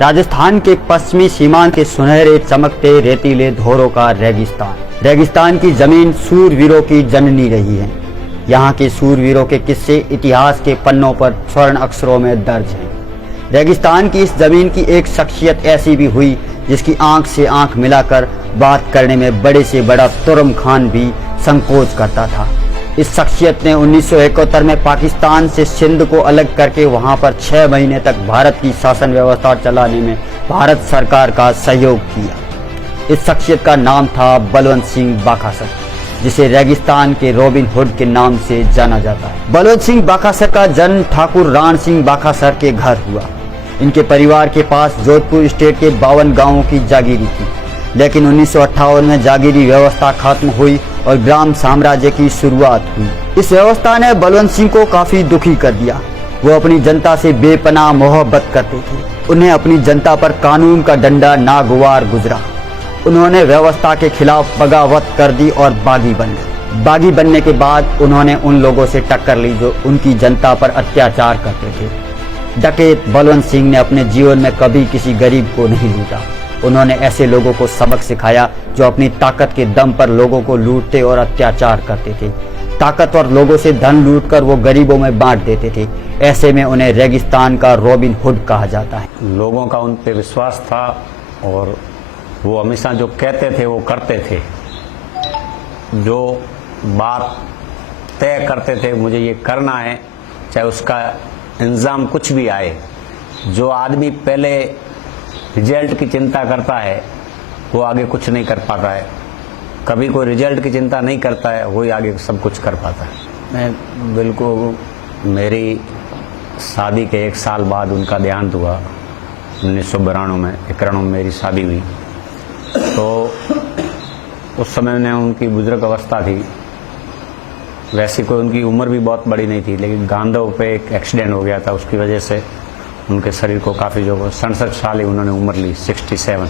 राजस्थान के पश्चिमी सीमांत के सुनहरे चमकते रेतीले धोरों का रेगिस्तान। रेगिस्तान की जमीन सूरवीरों की जननी रही है। यहाँ के सूरवीरों के किस्से इतिहास के पन्नों पर स्वर्ण अक्षरों में दर्ज हैं। रेगिस्तान की इस जमीन की एक शख्सियत ऐसी भी हुई जिसकी आंख से आंख मिलाकर बात करने में बड़े से बड़ा तुर्म खान भी संकोच करता था। इस शख्सियत ने 1971 में पाकिस्तान से सिंध को अलग करके वहां पर 6 महीने तक भारत की शासन व्यवस्था चलाने में भारत सरकार का सहयोग किया। इस शख्सियत का नाम था बलवंत सिंह बाखासर, जिसे रेगिस्तान के रॉबिन हुड के नाम से जाना जाता है। बलवंत सिंह बाखासर का जन्म ठाकुर राण सिंह बाखासर के घर हुआ। इनके परिवार के पास जोधपुर स्टेट के 52 गांवों की जागीरी थी, लेकिन 1958 में जागीरी व्यवस्था खत्म हुई और ग्राम साम्राज्य की शुरुआत हुई। इस व्यवस्था ने बलवंत सिंह को काफी दुखी कर दिया। वो अपनी जनता से बेपनाह मोहब्बत करते थे। उन्हें अपनी जनता पर कानून का डंडा नागवार गुजरा। उन्होंने व्यवस्था के खिलाफ बगावत कर दी और बागी बन गए। बागी बनने के बाद उन्होंने उन लोगों से टक्कर ली जो उनकी जनता पर अत्याचार करते थे। डकैत बलवंत सिंह ने अपने जीवन में कभी किसी गरीब को नहीं लूटा। उन्होंने ऐसे लोगों को सबक सिखाया जो अपनी ताकत के दम पर लोगों को लूटते और अत्याचार करते थे। ताकतवर लोगों से धन लूटकर वो गरीबों में बांट देते थे। ऐसे में उन्हें रेगिस्तान का रॉबिन हुड कहा जाता है। लोगों का उन पे विश्वास था और वो हमेशा जो कहते थे वो करते थे। जो बात तय करते थे मुझे ये करना है, चाहे उसका इंतजाम कुछ भी आए। जो आदमी पहले रिजल्ट की चिंता करता है वो आगे कुछ नहीं कर पाता है। कभी कोई रिजल्ट की चिंता नहीं करता है वही आगे सब कुछ कर पाता है। मैं बिल्कुल, मेरी शादी के 1 साल बाद उनका देहांत हुआ। 1992 में 91 में मेरी शादी हुई। तो उस समय में उनकी बुजुर्ग अवस्था थी। वैसी कोई उनकी उम्र भी बहुत बड़ी नहीं थी, लेकिन गांधव पे एक एक्सीडेंट हो गया था। उसकी वजह से उनके शरीर को काफ़ी जो 67 साल ही उन्होंने उम्र ली, 67।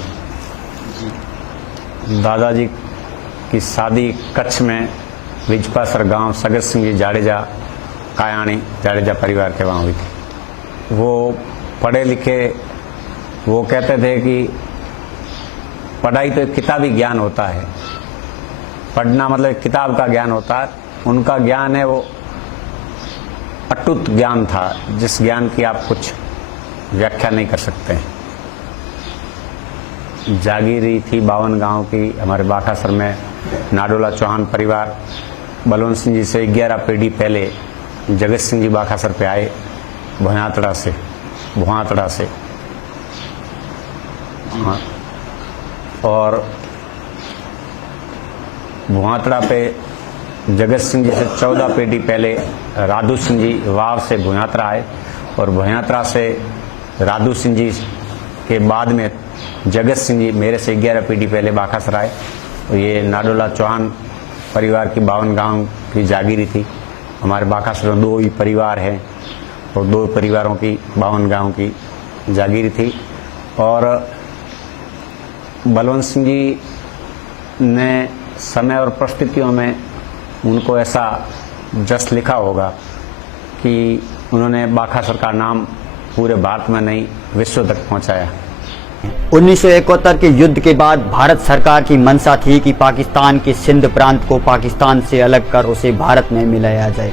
दादाजी की शादी कच्छ में विजपासर गांव सगत सिंह जी जाडेजा कायाणी जाडेजा परिवार के वहाँ हुई थी। वो पढ़े लिखे, वो कहते थे कि पढ़ाई तो एक किताबी ज्ञान होता है। पढ़ना मतलब एक किताब का ज्ञान होता है। उनका ज्ञान है वो अटूट ज्ञान था, जिस ज्ञान की आप कुछ व्याख्या नहीं कर सकते। जागीरी थी 52 गांव की हमारे बाखासर में। नाडोला चौहान परिवार बलवंत सिंह जी से 11 पीढ़ी पहले जगत सिंह जी बाखासर पे आए, भुआतड़ा से। हाँ, और भुआतड़ा पे जगत सिंह जी से 14 पीढ़ी पहले राधू सिंह जी वाव से भुआतड़ा आए, और भुआतड़ा से राधू सिंह जी के बाद में जगत सिंह जी मेरे से 11 पीढ़ी पहले बाखासर आए। और ये नाडोला चौहान परिवार की 52 गांव की जागीरी थी। हमारे बाखासर में 2 ही परिवार हैं और 2 परिवारों की 52 गांव की जागीरी थी। और बलवंत सिंह जी ने समय और परिस्थितियों में उनको ऐसा जस लिखा होगा कि उन्होंने बाखासर का नाम पूरे भारत में नहीं विश्व तक पहुंचाया। 1971 के युद्ध के बाद भारत सरकार की मंशा थी कि पाकिस्तान के सिंध प्रांत को पाकिस्तान से अलग कर उसे भारत में मिलाया जाए।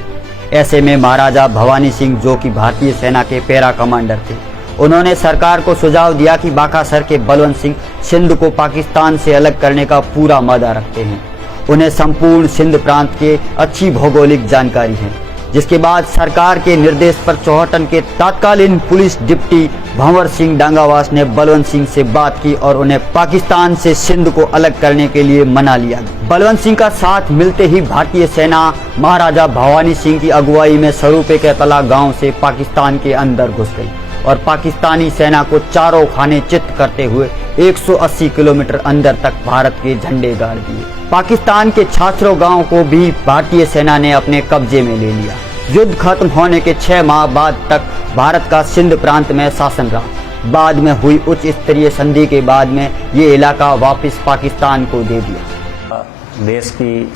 ऐसे में महाराजा भवानी सिंह, जो कि भारतीय सेना के पैरा कमांडर थे, उन्होंने सरकार को सुझाव दिया कि बाखासर के बलवंत सिंह सिंध को पाकिस्तान से अलग करने का पूरा मादा रखते हैं। उन्हें संपूर्ण सिंध प्रांत के अच्छी भौगोलिक जानकारी है। जिसके बाद सरकार के निर्देश पर चौहटन के तत्कालीन पुलिस डिप्टी भंवर सिंह डांगावास ने बलवंत सिंह से बात की और उन्हें पाकिस्तान से सिंध को अलग करने के लिए मना लिया। बलवंत सिंह का साथ मिलते ही भारतीय सेना महाराजा भवानी सिंह की अगुवाई में सरूपे के तला गांव से पाकिस्तान के अंदर घुस गई और पाकिस्तानी सेना को चारों खाने चित्त करते हुए 180 किलोमीटर अंदर तक भारत के झंडे गाड़ दिए। पाकिस्तान के छाछरो गांव को भी भारतीय सेना ने अपने कब्जे में ले लिया। युद्ध खत्म होने के 6 माह बाद तक भारत का सिंध प्रांत में शासन रहा। बाद में हुई उच्च स्तरीय संधि के बाद में ये इलाका वापस पाकिस्तान को दे दिया। देश की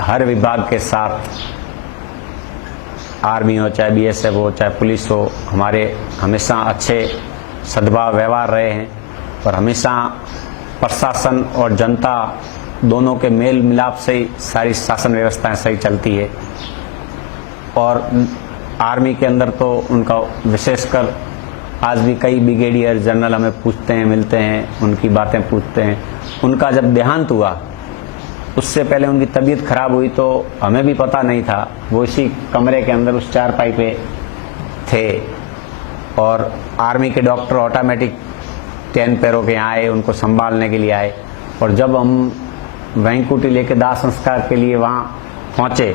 हर विभाग के साथ, आर्मी हो चाहे BSF हो चाहे पुलिस हो, हमारे हमेशा अच्छे सद्भाव व्यवहार रहे हैं और हमेशा प्रशासन और जनता दोनों के मेल मिलाप से ही सारी शासन व्यवस्थाएं सही चलती है। और आर्मी के अंदर तो उनका विशेषकर आज भी कई ब्रिगेडियर जनरल हमें पूछते हैं, मिलते हैं, उनकी बातें पूछते हैं। उनका जब देहांत हुआ उससे पहले उनकी तबीयत खराब हुई तो हमें भी पता नहीं था। वो इसी कमरे के अंदर उस चारपाई पे थे और आर्मी के डॉक्टर ऑटोमेटिक 10 पैरों के आए, उनको संभालने के लिए आए। और जब हम वैंकुटी लेके दाह संस्कार के लिए वहाँ पहुँचे,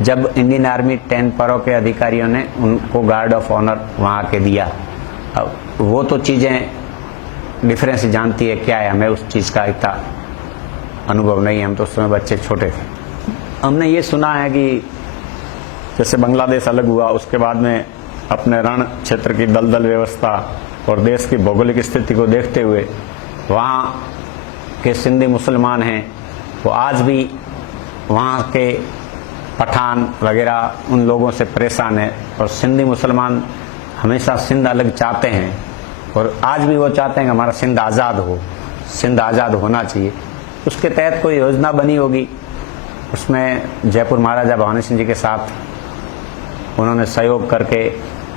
जब इंडियन आर्मी 10 पैरों के अधिकारियों ने उनको गार्ड ऑफ ऑनर वहाँ के दिया। अब वो तो चीज़ें डिफरेंस जानती है क्या है, हमें उस चीज़ का इतना अनुभव नहीं है, हम तो उस समय बच्चे छोटे थे। हमने ये सुना है कि जैसे बांग्लादेश अलग हुआ उसके बाद में अपने रण क्षेत्र की दलदल व्यवस्था और देश की भौगोलिक स्थिति को देखते हुए वहाँ के सिंधी मुसलमान हैं वो आज भी वहाँ के पठान वगैरह उन लोगों से परेशान है। और सिंधी मुसलमान हमेशा सिंध अलग चाहते हैं और आज भी वो चाहते हैं कि हमारा सिंध आज़ाद हो, सिंध आज़ाद होना चाहिए। उसके तहत कोई योजना बनी होगी, उसमें जयपुर महाराजा भवानी सिंह जी के साथ उन्होंने सहयोग करके,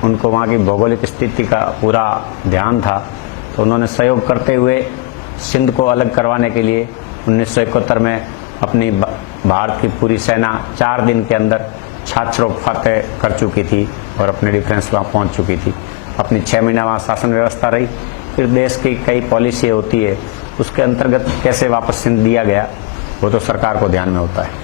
उनको वहाँ की भौगोलिक स्थिति का पूरा ध्यान था तो उन्होंने सहयोग करते हुए सिंध को अलग करवाने के लिए 1971 में अपनी भारत की पूरी सेना 4 दिन के अंदर छाछरौ फतेह कर चुकी थी और अपने डिफेंस वहाँ पहुँच चुकी थी। अपनी 6 महीना वहाँ शासन व्यवस्था रही। फिर देश की कई पॉलिसी होती है, उसके अंतर्गत कैसे वापस सिंध दिया गया वो तो सरकार को ध्यान में होता है।